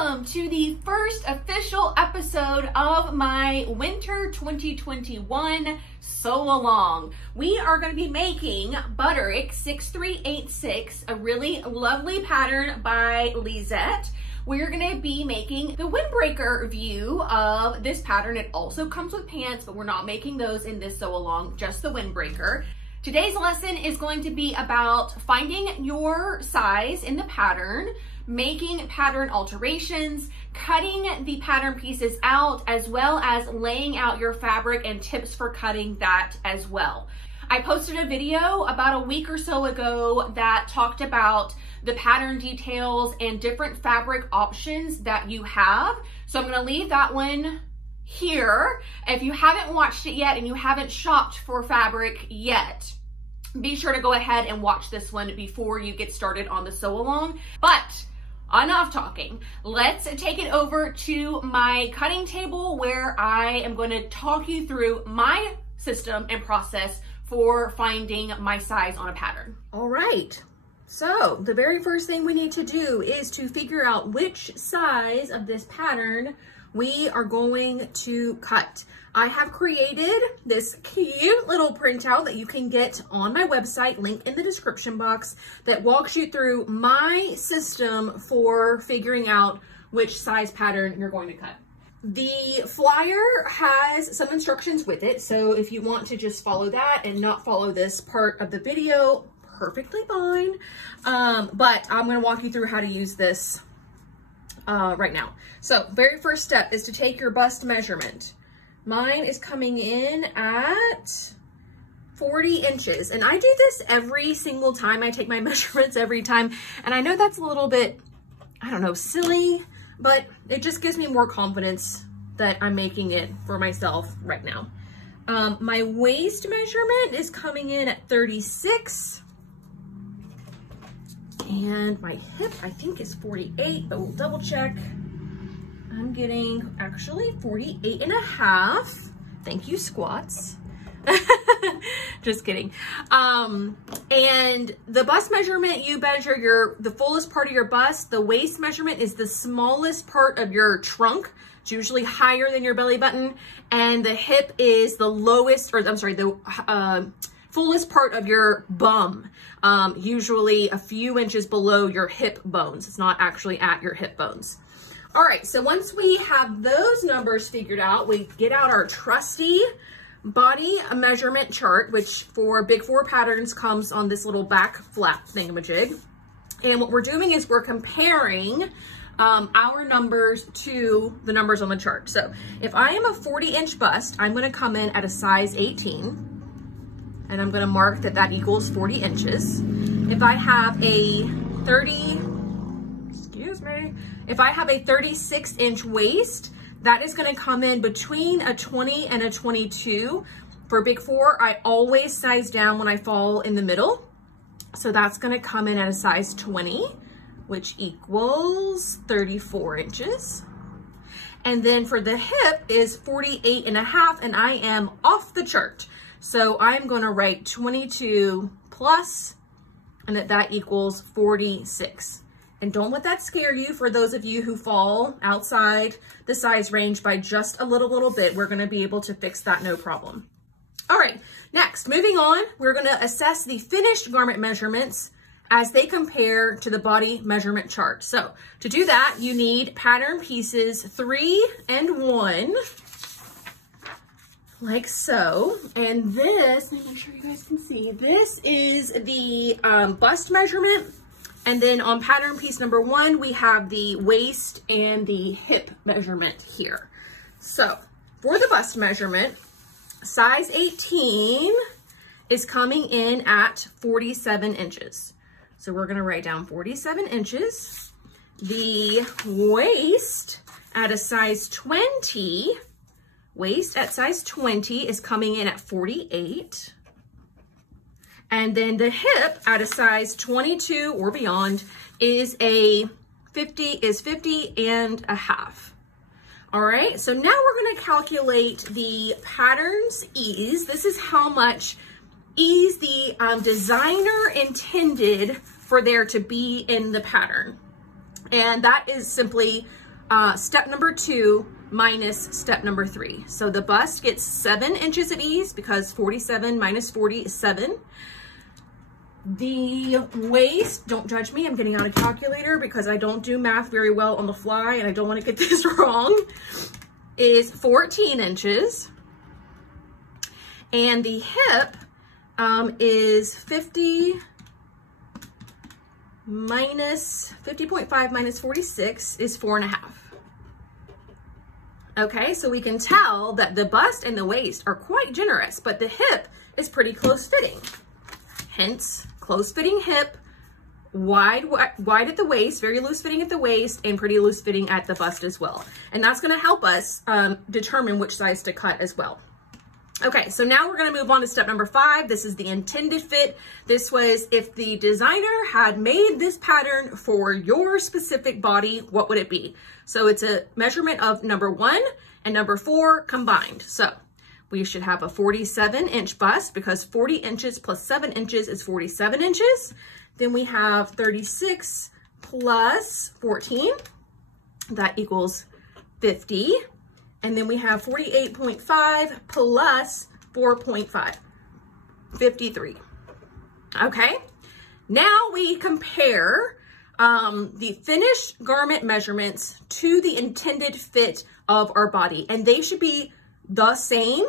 welcome to the first official episode of my Winter 2021 Sew Along. We are going to be making Butterick 6386, a really lovely pattern by Lisette. We're going to be making the windbreaker view of this pattern. It also comes with pants, but we're not making those in this sew along, just the windbreaker. Today's lesson is going to be about finding your size in the pattern, making pattern alterations, cutting the pattern pieces out, as well as laying out your fabric and tips for cutting that as well. I posted a video about a week or so ago that talked about the pattern details and different fabric options that you have. So I'm gonna leave that one here. If you haven't watched it yet and you haven't shopped for fabric yet, be sure to go ahead and watch this one before you get started on the sew along. But enough talking. Let's take it over to my cutting table where I am going to talk you through my system and process for finding my size on a pattern. All right. So the very first thing we need to do is to figure out which size of this pattern we are going to cut. I have created this cute little printout that you can get on my website, link in the description box, that walks you through my system for figuring out which size pattern you're going to cut. The flyer has some instructions with it, so if you want to just follow that and not follow this part of the video, perfectly fine. But I'm going to walk you through how to use this right now. So very first step is to take your bust measurement. Mine is coming in at 40 inches. And I do this every single time. I take my measurements every time. And I know that's a little bit, I don't know, silly, but it just gives me more confidence that I'm making it for myself right now. My waist measurement is coming in at 36. And my hip, I think, is 48, but we'll double check. I'm getting actually 48 and a half. Thank you, squats. Just kidding. And the bust measurement, you measure the fullest part of your bust. The waist measurement is the smallest part of your trunk. It's usually higher than your belly button. And the hip is the lowest, or I'm sorry, the fullest part of your bum. Usually a few inches below your hip bones. It's not actually at your hip bones. All right, so once we have those numbers figured out, we get out our trusty body measurement chart, which for Big 4 patterns comes on this little back flap thingamajig. And what we're doing is we're comparing our numbers to the numbers on the chart. So if I am a 40-inch bust, I'm gonna come in at a size 18, and I'm gonna mark that that equals 40 inches. If I have a If I have a 36-inch waist, that is gonna come in between a 20 and a 22. For Big 4, I always size down when I fall in the middle. So that's gonna come in at a size 20, which equals 34 inches. And then for the hip is 48 and a half, and I am off the chart. So I'm gonna write 22 plus, and that equals 46. And don't let that scare you. For those of you who fall outside the size range by just a little bit, we're gonna be able to fix that, no problem. All right, next, moving on, we're gonna assess the finished garment measurements as they compare to the body measurement chart. So to do that, you need pattern pieces 3 and 1, like so. And this, let me make sure you guys can see, this is the bust measurement. And then on pattern piece number 1, we have the waist and the hip measurement here. So for the bust measurement, size 18 is coming in at 47 inches. So we're gonna write down 47 inches. The waist at a size 20, waist at size 20 is coming in at 48. And then the hip at a size 22 or beyond is 50 and a half. All right, so now we're gonna calculate the pattern's ease. This is how much ease the designer intended for there to be in the pattern. And that is simply step number 2 minus step number 3. So the bust gets 7 inches of ease because 47 minus 40 is 7. The waist, don't judge me, I'm getting out a calculator because I don't do math very well on the fly and I don't want to get this wrong, is 14 inches. And the hip is 50.5 minus 46 is 4.5. Okay, so we can tell that the bust and the waist are quite generous, but the hip is pretty close fitting. Hence, close fitting hip, wide at the waist, very loose fitting at the waist, and pretty loose fitting at the bust as well. And that's gonna help us determine which size to cut as well. Okay, so now we're gonna move on to step number 5. This is the intended fit. This was if the designer had made this pattern for your specific body, what would it be? So it's a measurement of number 1 and number 4 combined. So we should have a 47-inch bust because 40 inches plus 7 inches is 47 inches. Then we have 36 plus 14, that equals 50. And then we have 48.5 plus 4.5, 53. Okay, now we compare the finished garment measurements to the intended fit of our body, and they should be the same,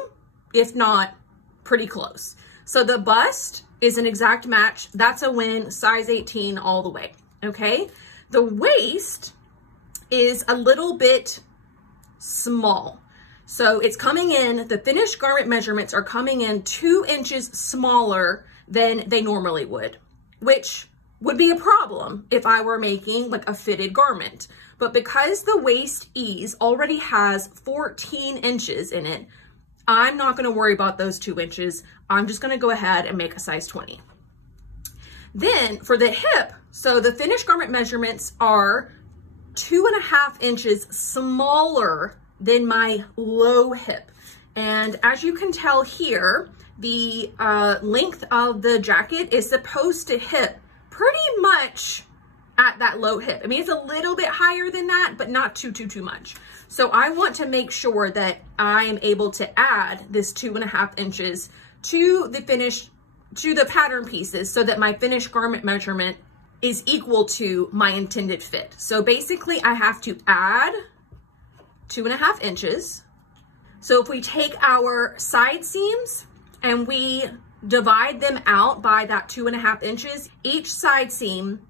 if not pretty close. So the bust is an exact match. That's a win, size 18 all the way, okay? The waist is a little bit small. So it's coming in, the finished garment measurements are coming in 2 inches smaller than they normally would, which would be a problem if I were making like a fitted garment. But because the waist ease already has 14 inches in it, I'm not gonna worry about those 2 inches. I'm just gonna go ahead and make a size 20. Then for the hip, so the finished garment measurements are 2.5 inches smaller than my low hip. And as you can tell here, the length of the jacket is supposed to hit pretty much at that low hip. I mean, it's a little bit higher than that, but not too much. So I want to make sure that I am able to add this 2.5 inches to the pattern pieces so that my finished garment measurement is equal to my intended fit. So basically I have to add 2.5 inches. So if we take our side seams and we divide them out by that 2.5 inches, each side seam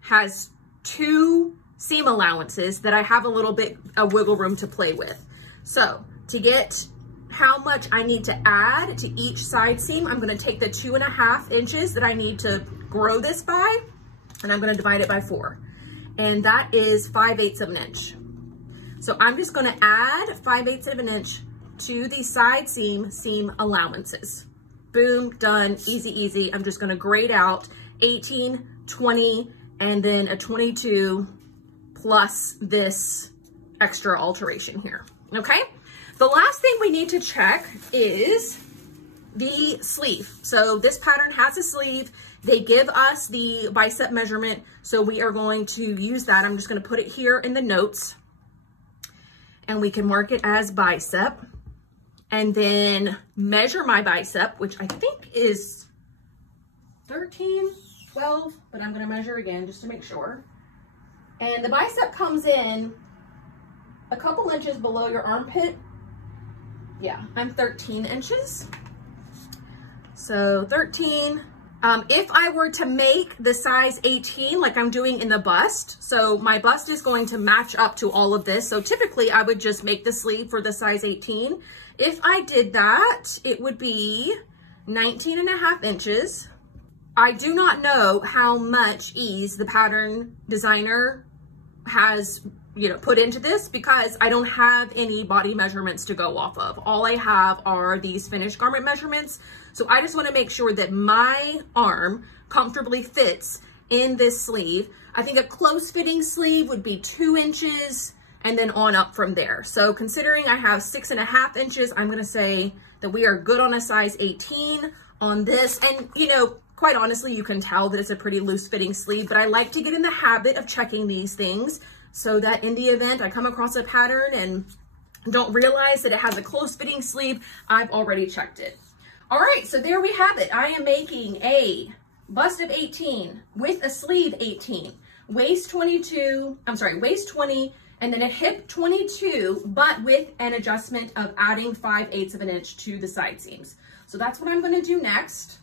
has 2 seam allowances that I have a little bit of wiggle room to play with. So to get how much I need to add to each side seam, I'm gonna take the 2.5 inches that I need to grow this by, and I'm gonna divide it by 4. And that is 5/8 of an inch. So I'm just gonna add 5/8 of an inch to the side seam allowances. Boom, done, easy, easy. I'm just gonna grade out 18, 20, and then a 22 plus this extra alteration here, okay? The last thing we need to check is the sleeve. So this pattern has a sleeve. They give us the bicep measurement, so we are going to use that. I'm just gonna put it here in the notes, and we can mark it as bicep, and then measure my bicep, which I think is 13, 12, but I'm gonna measure again just to make sure. And the bicep comes in a couple inches below your armpit. Yeah, I'm 13 inches. So 13. If I were to make the size 18 like I'm doing in the bust, so my bust is going to match up to all of this. So typically I would just make the sleeve for the size 18. If I did that, it would be 19.5 inches. I do not know how much ease the pattern designer has, put into this because I don't have any body measurements to go off of. All I have are these finished garment measurements. So I just want to make sure that my arm comfortably fits in this sleeve. I think a close fitting sleeve would be 2 inches and then on up from there. So considering I have 6.5 inches, I'm going to say that we are good on a size 18 on this. And quite honestly, you can tell that it's a pretty loose fitting sleeve, but I like to get in the habit of checking these things so that in the event I come across a pattern and don't realize that it has a close fitting sleeve, I've already checked it. All right, so there we have it. I am making a bust of 18 with a sleeve 18, waist 20, and then a hip 22, but with an adjustment of adding 5/8 of an inch to the side seams. So that's what I'm gonna do next.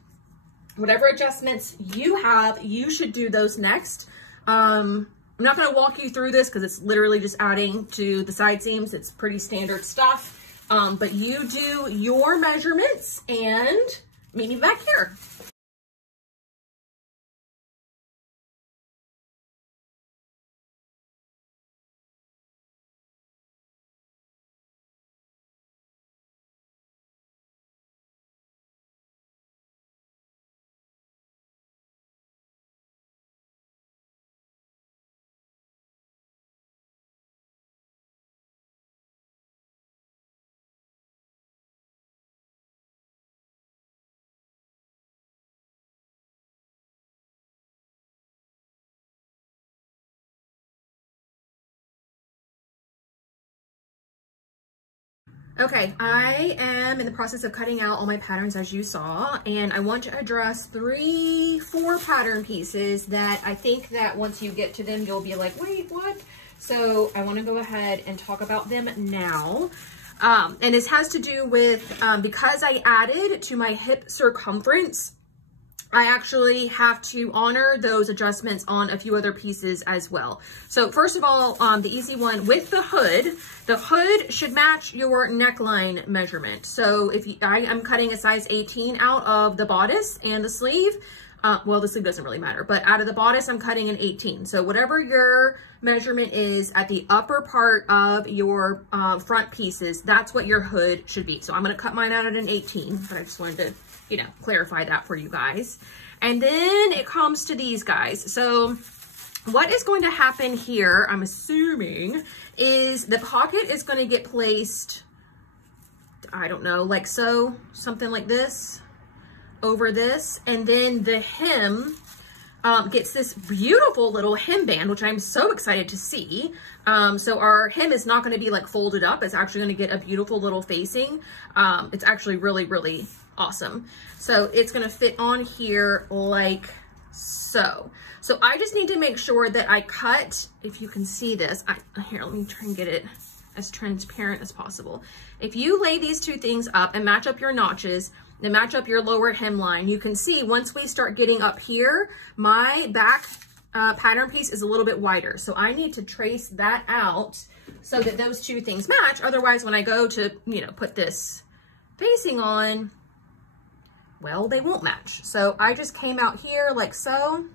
Whatever adjustments you have, you should do those next. I'm not gonna walk you through this because it's literally just adding to the side seams. It's pretty standard stuff. But you do your measurements and meet me back here. Okay, I am in the process of cutting out all my patterns as you saw, and I want to address 4 pattern pieces that I think that once you get to them, you'll be like, wait, what? So I want to go ahead and talk about them now. And this has to do with, because I added to my hip circumference, I actually have to honor those adjustments on a few other pieces as well. So first of all, the easy one with the hood should match your neckline measurement. So if I am cutting a size 18 out of the bodice and the sleeve, well, the sleeve doesn't really matter, but out of the bodice, I'm cutting an 18. So whatever your measurement is at the upper part of your front pieces, that's what your hood should be. So I'm gonna cut mine out at an 18, but I just wanted to, you know, clarify that for you guys. And then it comes to these guys. So what is going to happen here, I'm assuming, is the pocket is going to get placed, I don't know, like so, something like this, over this. And then the hem gets this beautiful little hem band, which I'm so excited to see. So our hem is not going to be like folded up. It's actually going to get a beautiful little facing. It's actually really, really awesome. So it's going to fit on here like so. So I just need to make sure that I cut, if you can see this, here, let me try and get it as transparent as possible. If you lay these 2 things up and match up your notches and match up your lower hemline, you can see once we start getting up here, my back pattern piece is a little bit wider. So I need to trace that out so that those 2 things match. Otherwise, when I go to, you know, put this facing on, well, they won't match. So I just came out here like so.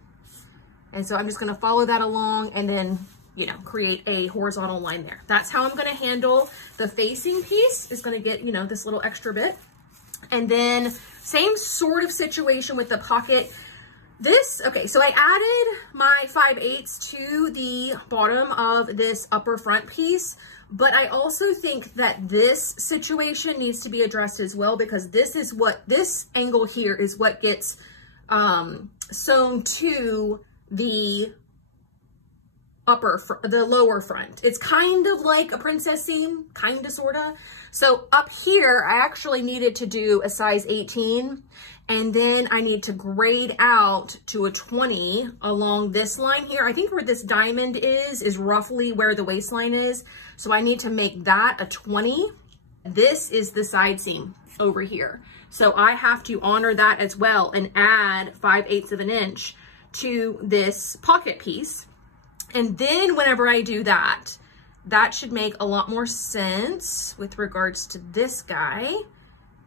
And so I'm just gonna follow that along and then, you know, create a horizontal line there. That's how I'm gonna handle the facing piece. Is gonna get, you know, this little extra bit. And then same sort of situation with the pocket. Okay, so I added my 5/8 to the bottom of this upper front piece, but I also think that this situation needs to be addressed as well, because this angle here is what gets sewn to the lower front. It's kind of like a princess seam, kind of, sorta. So up here, I actually needed to do a size 18, and then I need to grade out to a 20 along this line here. I think where this diamond is roughly where the waistline is. So I need to make that a 20. This is the side seam over here. So I have to honor that as well and add 5/8 of an inch to this pocket piece. And then whenever I do that, that should make a lot more sense with regards to this guy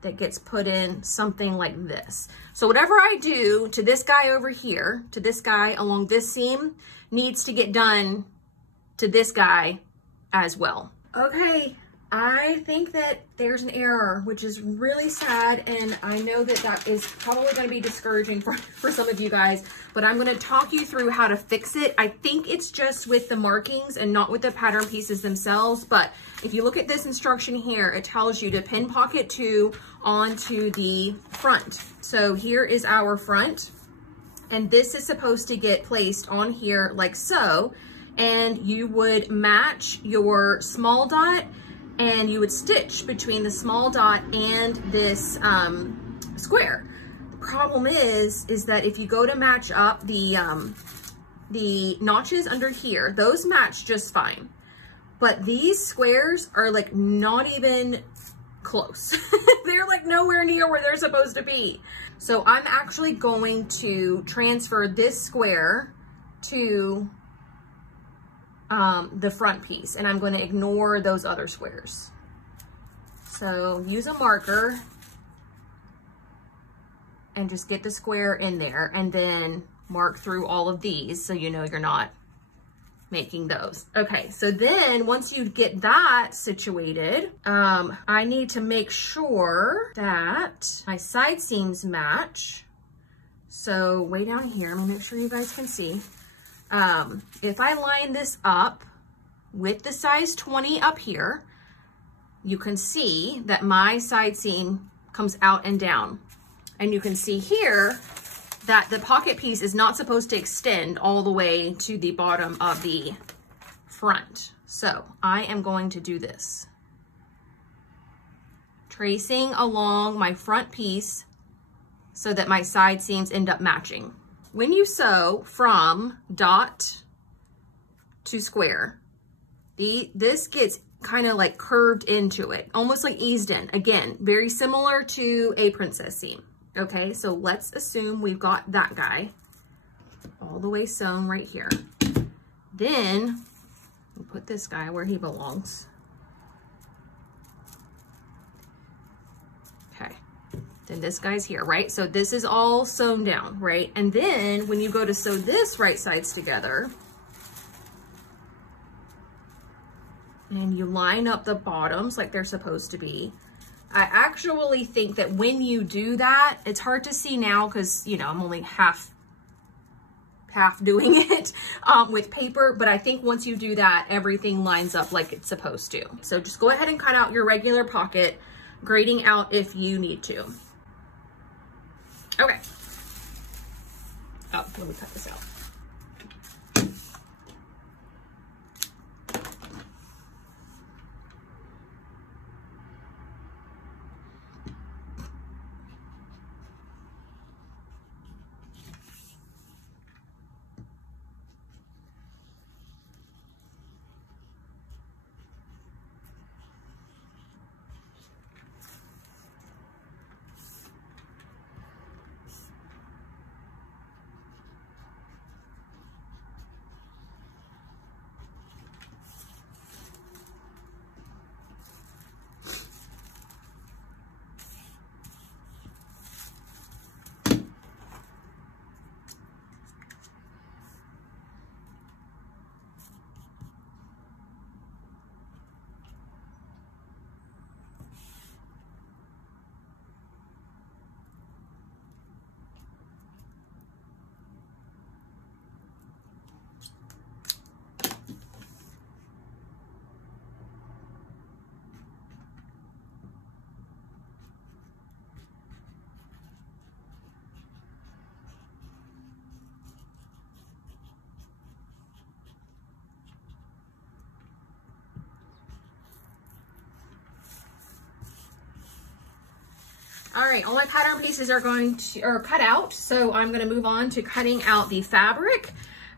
that gets put in something like this. So whatever I do to this guy over here, to this guy along this seam, needs to get done to this guy as well. Okay, I think that there's an error, which is really sad, and I know that that is probably going to be discouraging for some of you guys, but I'm going to talk you through how to fix it. I think it's just with the markings and not with the pattern pieces themselves, but if you look at this instruction here, it tells you to pin pocket 2 onto the front. So here is our front, and this is supposed to get placed on here like so. and you would match your small dot, and you would stitch between the small dot and this square. The problem is that if you go to match up the notches under here, those match just fine. But these squares are like not even close. They're like nowhere near where they're supposed to be. So I'm actually going to transfer this square to the front piece, and I'm going to ignore those other squares. So use a marker and just get the square in there, and then mark through all of these so you know you're not making those. Okay, so then once you get that situated, I need to make sure that my side seams match. So way down here, I'm gonna make sure you guys can see. If I line this up with the size 20 up here, you can see that my side seam comes out and down. And you can see here that the pocket piece is not supposed to extend all the way to the bottom of the front. So I am going to do this. Tracing along my front piece so that my side seams end up matching. When you sew from dot to square, this gets kind of like curved into it, almost like eased in. Again, very similar to a princess seam. Okay, so let's assume we've got that guy all the way sewn right here. Then we'll put this guy where he belongs. Okay, then this guy's here, right? So this is all sewn down, right? And then when you go to sew this right sides together, and you line up the bottoms like they're supposed to be, I actually think that when you do that, it's hard to see now because, you know, I'm only half doing it with paper, but I think once you do that, everything lines up like it's supposed to. So just go ahead and cut out your regular pocket, grading out if you need to. Okay. Oh, let me cut this out. All right, all my pattern pieces are cut out, so I'm gonna move on to cutting out the fabric.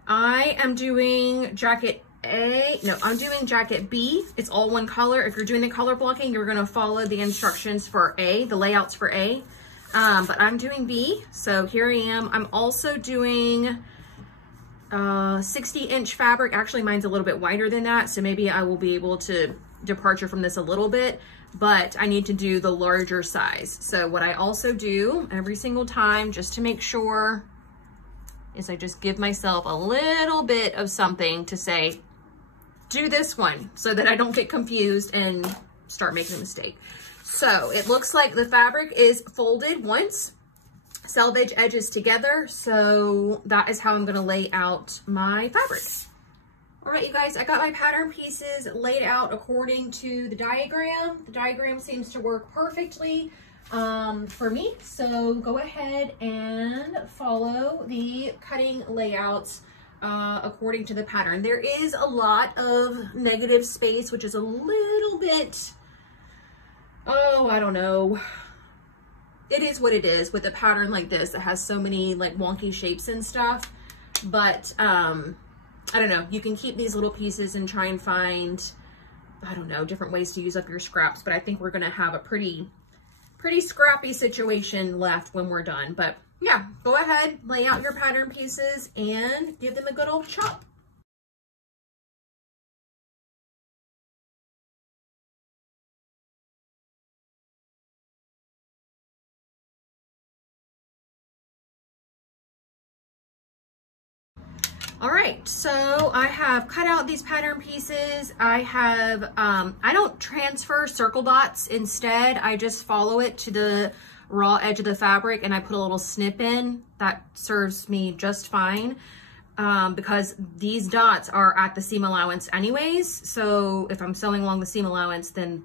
I am doing jacket A, no, I'm doing jacket B. It's all one color. If you're doing the color blocking, you're gonna follow the instructions for A, the layouts for A. But I'm doing B, so here I am. I'm also doing 60-inch fabric. Actually, mine's a little bit wider than that, so maybe I will be able to departure from this a little bit, but I need to do the larger size. So what I also do every single time, just to make sure, is I just give myself a little bit of something to say, do this one, so that I don't get confused and start making a mistake. So it looks like the fabric is folded once, selvage edges together. So that is how I'm gonna lay out my fabric. All right, you guys, I got my pattern pieces laid out according to the diagram. The diagram seems to work perfectly for me. So go ahead and follow the cutting layouts according to the pattern. There is a lot of negative space, which is a little bit, oh, I don't know. It is what it is with a pattern like this that has so many like wonky shapes and stuff. But I don't know, you can keep these little pieces and try and find, I don't know, different ways to use up your scraps. But I think we're gonna have a pretty scrappy situation left when we're done. But yeah, go ahead, lay out your pattern pieces and give them a good old chop. All right, so I have cut out these pattern pieces. I have, I don't transfer circle dots. Instead, I just follow it to the raw edge of the fabric and I put a little snip in. That serves me just fine because these dots are at the seam allowance anyways. So if I'm sewing along the seam allowance, then,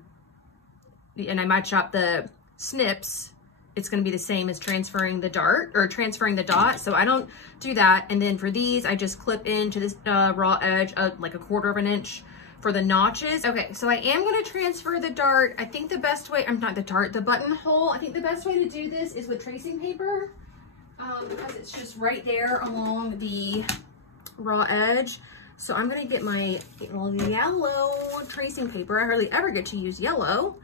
and I match up the snips, it's going to be the same as transferring the dart or transferring the dot. So I don't do that. And then for these, I just clip into this raw edge like a 1/4 inch for the notches. Okay, so I am going to transfer the dart. I think the best way, not the dart, the buttonhole. I think the best way to do this is with tracing paper because it's just right there along the raw edge. So I'm going to get my yellow tracing paper. I hardly ever get to use yellow.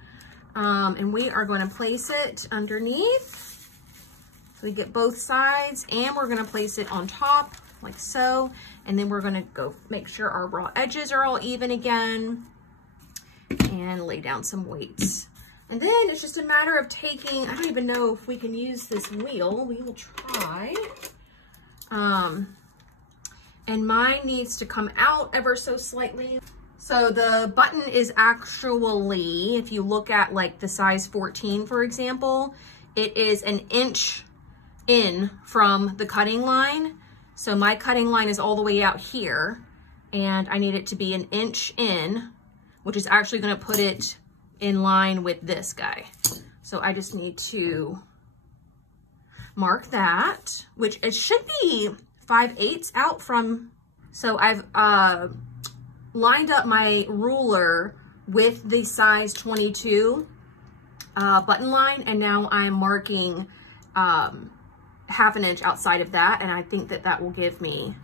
And we are going to place it underneath. So we get both sides and we're going to place it on top like so. And then we're going to go make sure our raw edges are all even again and lay down some weights. And then it's just a matter of taking, I don't even know if we can use this wheel. We will try. And mine needs to come out ever so slightly. So the button is actually, if you look at like the size 14, for example, it is 1 inch in from the cutting line. So my cutting line is all the way out here and I need it to be 1 inch in, which is actually going to put it in line with this guy. So I just need to mark that, which it should be 5/8 out from. So I've, lined up my ruler with the size 22 button line, and now I'm marking 1/2 inch outside of that, and I think that that will give me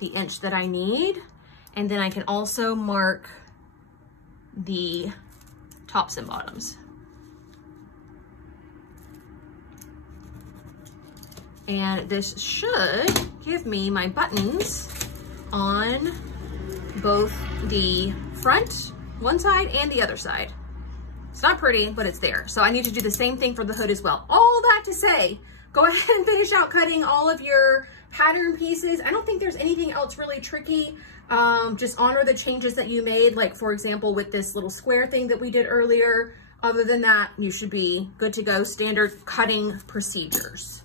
the inch that I need. And then I can also mark the tops and bottoms. And this should give me my buttons on both the front, one side, and the other side. It's not pretty, but it's there. So I need to do the same thing for the hood as well. All that to say, go ahead and finish out cutting all of your pattern pieces. I don't think there's anything else really tricky. Just honor the changes that you made, like for example, with this little square thing that we did earlier. Other than that, you should be good to go. Standard cutting procedures.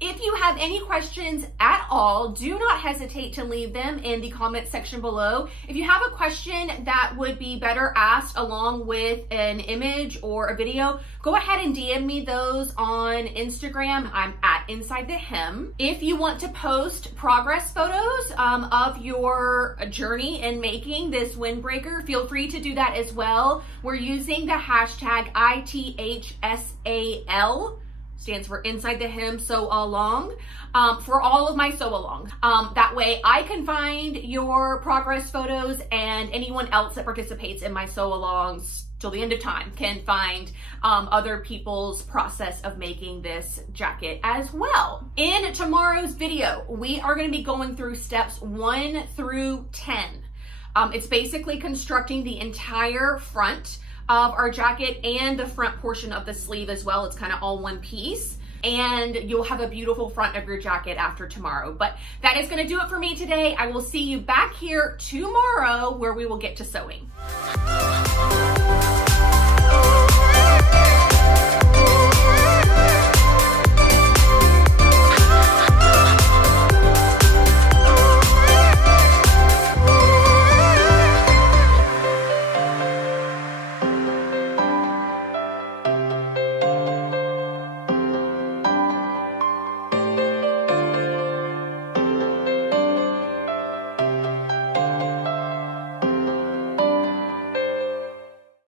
If you have any questions at all, do not hesitate to leave them in the comment section below. If you have a question that would be better asked along with an image or a video, go ahead and DM me those on Instagram. I'm at Inside the Hem. If you want to post progress photos of your journey in making this windbreaker, feel free to do that as well. We're using the hashtag ITHSAL. Stands for Inside the Hem Sew Along, for all of my sew along. That way I can find your progress photos, and anyone else that participates in my sew alongs till the end of time can find other people's process of making this jacket as well. In tomorrow's video, we are going to be going through steps 1 through 10. It's basically constructing the entire front of our jacket and the front portion of the sleeve as well. It's kind of all one piece, and you'll have a beautiful front of your jacket after tomorrow. But that is going to do it for me today. I will see you back here tomorrow where we will get to sewing.